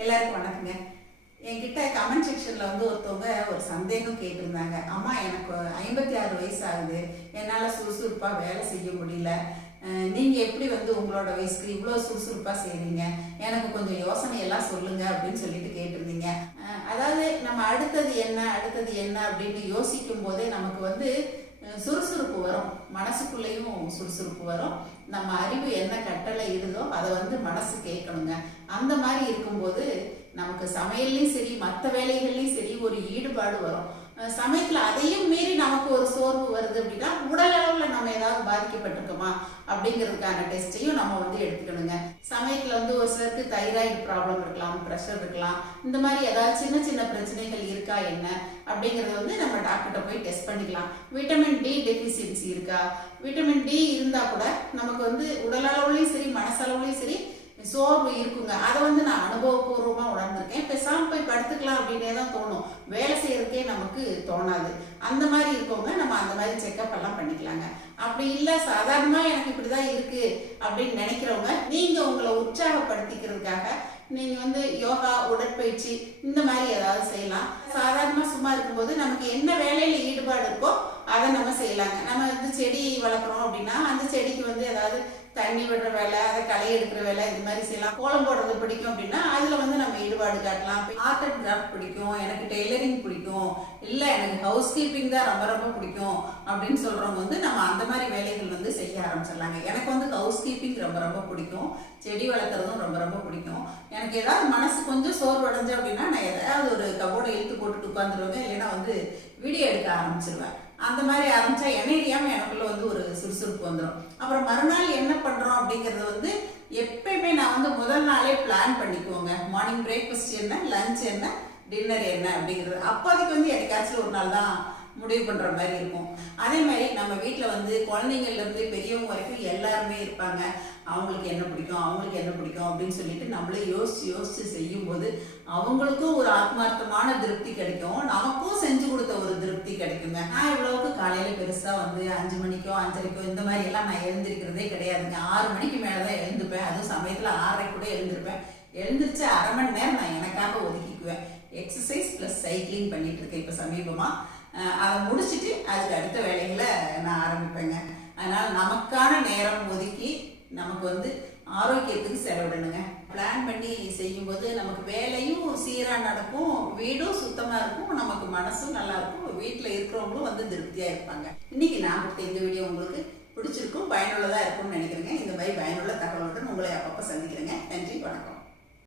எல்லாருக்கும் வணக்கங்க. என்கிட்ட கமெண்ட் செக்ஷனில் வந்து ஒருத்தவங்க ஒரு சந்தேகம் கேட்டிருந்தாங்க. அம்மா எனக்கு ஐம்பத்தி ஆறு வயசு ஆகுது என்னால் சுறுசுறுப்பாக வேலை செய்ய முடியல. நீங்கள் எப்படி வந்து உங்களோட வயசுக்கு இவ்வளோ சுறுசுறுப்பாக செய்கிறீங்க எனக்கு கொஞ்சம் யோசனையெல்லாம் சொல்லுங்கள் அப்படின்னு சொல்லிட்டு கேட்டிருந்தீங்க. அதாவது நம்ம அடுத்தது என்ன அடுத்தது என்ன அப்படின்னு யோசிக்கும் போதே நமக்கு வந்து வரும் மனசுக்குள்ளேயும் சுறுசுறுப்பு வரும். நம்ம அறிவு என்ன கட்டளை இருந்தோ அதை வந்து மனசு கேட்கணுங்க. அந்த மாதிரி இருக்கும்போது நமக்கு சமையல்லையும் சரி மற்ற வேலைகள்லையும் சரி ஒரு ஈடுபாடு வரும். சமயத்துல அதையும் மீறி நமக்கு ஒரு சோர்வு வருது அப்படின்னா உடல் அளவுல நம்ம ஏதாவது பாதிக்கப்பட்டிருக்கோமா அப்படிங்கிறதுக்கான டெஸ்ட்டையும் நம்ம வந்து எடுத்துக்கணுங்க. சமயத்துல வந்து ஒரு சிலருக்கு தைராய்டு ப்ராப்ளம் இருக்கலாம் ப்ரெஷர் இருக்கலாம். இந்த மாதிரி ஏதாவது சின்ன சின்ன பிரச்சனைகள் இருக்கா என்ன அப்படிங்கறத வந்து நம்ம டாக்டர்கிட்ட போய் டெஸ்ட் பண்ணிக்கலாம். விட்டமின் டி டெஃபிஷியன்சி இருக்கா? விட்டமின் டி இருந்தா கூட நமக்கு வந்து உடல் அளவுலயும் சரி மனசளவுலயும் சரி சோர்வு இருக்குங்க. அதை வந்து நான் அனுபவபூர்வமா உணர்ந்திருக்கேன். பேசாம போய் படுத்துக்கலாம் அப்படின்னே தான் தோணும். வேலை செய்யறதுக்கே நமக்கு தோணாது. அந்த மாதிரி இருக்கவங்க நம்ம அந்த மாதிரி செக்அப் எல்லாம் பண்ணிக்கலாங்க. அப்படி இல்லை சாதாரணமாக எனக்கு இப்படிதான் இருக்கு அப்படின்னு நினைக்கிறவங்க நீங்க உங்களை உற்சாகப்படுத்திக்கிறதுக்காக நீங்க வந்து யோகா உடற்பயிற்சி இந்த மாதிரி ஏதாவது செய்யலாம். சாதாரணமாக சும்மா இருக்கும்போது நமக்கு என்ன வேலையில ஈடுபாடு இருக்கோ அதை நம்ம செய்யலாங்க. நம்ம வந்து செடி வளர்க்குறோம் அப்படின்னா அந்த செடிக்கு வந்து ஏதாவது தண்ணி விடுற வேலை அதை களை எடுக்கிற வேலை இது மாதிரி செய்யலாம். கோலம் போடுறது பிடிக்கும் அப்படின்னா அதுல ஈடுபாடு காட்டலாம். ஆர்ட் அண்ட் கிராஃப்ட் பிடிக்கும். எனக்கு டெய்லரிங் பிடிக்கும். இல்லை எனக்கு ஹவுஸ் கீப்பிங் தான் ரொம்ப ரொம்ப பிடிக்கும் அப்படின்னு சொல்கிறவங்க வந்து நம்ம அந்த மாதிரி வேலைகள் வந்து செய்ய ஆரம்பிச்சிடலாங்க. எனக்கு வந்து ஹவுஸ் கீப்பிங் ரொம்ப ரொம்ப பிடிக்கும். செடி வளர்க்குறதும் ரொம்ப ரொம்ப பிடிக்கும். எனக்கு ஏதாவது மனசு கொஞ்சம் சோர்வடைஞ்சு அப்படின்னா நான் ஏதாவது ஒரு கபோர்டை இழுத்து போட்டுட்டு உட்காந்துருவேன் இல்லைன்னா வந்து வீடியோ எடுக்க ஆரம்பிச்சிருவேன். அந்த மாதிரி ஆரம்பிச்சா எண்ணெய்யாம எனக்குள்ள வந்து ஒரு சுறுசுறுப்பு வந்துடும் அப்புறம் மறுநாள் என்ன பண்ணுறோம் அப்படிங்கிறத வந்து எப்பயுமே நான் வந்து முதல் நாளே பிளான் பண்ணிக்குவோங்க மார்னிங் பிரேக்ஃபாஸ்ட் என்ன லஞ்ச் என்ன டின்னர் என்ன அப்படிங்கிறது. அப்போதைக்கு வந்து என்னைக்காச்சும் ஒரு நாள் தான் முடிவு பண்ணுற மாதிரி இருக்கும். அதே மாதிரி நம்ம வீட்டில் வந்து குழந்தைங்கள்லேருந்து பெரியவங்க வரைக்கும் எல்லாருமே இருப்பாங்க. அவங்களுக்கு என்ன பிடிக்கும் அவங்களுக்கு என்ன பிடிக்கும் அப்படின்னு சொல்லிட்டு நம்மளே யோசிச்சு யோசிச்சு செய்யும்போது அவங்களுக்கும் ஒரு ஆத்மார்த்தமான திருப்தி கிடைக்கும். நமக்கும் செஞ்சு கொடுத்த ஒரு திருப்தி கிடைக்குங்க. நான் இவ்வளவுக்கு காலையில பெருசா வந்து அஞ்சு மணிக்கோ அஞ்சரைக்கோ இந்த மாதிரி எல்லாம் நான் எழுந்திருக்கிறதே கிடையாதுங்க. ஆறு மணிக்கு மேலதான் எழுந்துப்பேன். அதுவும் சமயத்துல ஆறரை கூட எழுந்திருப்பேன். எழுந்திருச்சு அரை மணி நேரம் நான் எனக்காக ஒதுக்கிக்குவேன். எக்ஸசைஸ் ப்ளஸ் சைக்கிளிங் பண்ணிட்டு இருக்கேன் இப்போ சமீபமா. அதை முடிச்சிட்டு அதுக்கு அடுத்த வேலைகளை நான் ஆரம்பிப்பேங்க. அதனால் நமக்கான நேரம் ஒதுக்கி நமக்கு வந்து ஆரோக்கியத்துக்கு செலவிடணுங்க. பிளான் பண்ணி செய்யும்போது நமக்கு வேலையும் சீராக நடக்கும் வீடும் சுத்தமாக இருக்கும் நமக்கு மனசும் நல்லா இருக்கும் வீட்டில் இருக்கிறவங்களும் வந்து திருப்தியாக இருப்பாங்க. இன்னைக்கு நான் கொடுத்த இந்த வீடியோ உங்களுக்கு பிடிச்சிருக்கும் பயனுள்ளதாக இருக்கும்னு நினைக்கிறேங்க. இந்த மாதிரி பயனுள்ள தகவலுடன் உங்களை அப்பப்போ சந்திக்கிறேங்க. நன்றி வணக்கம்.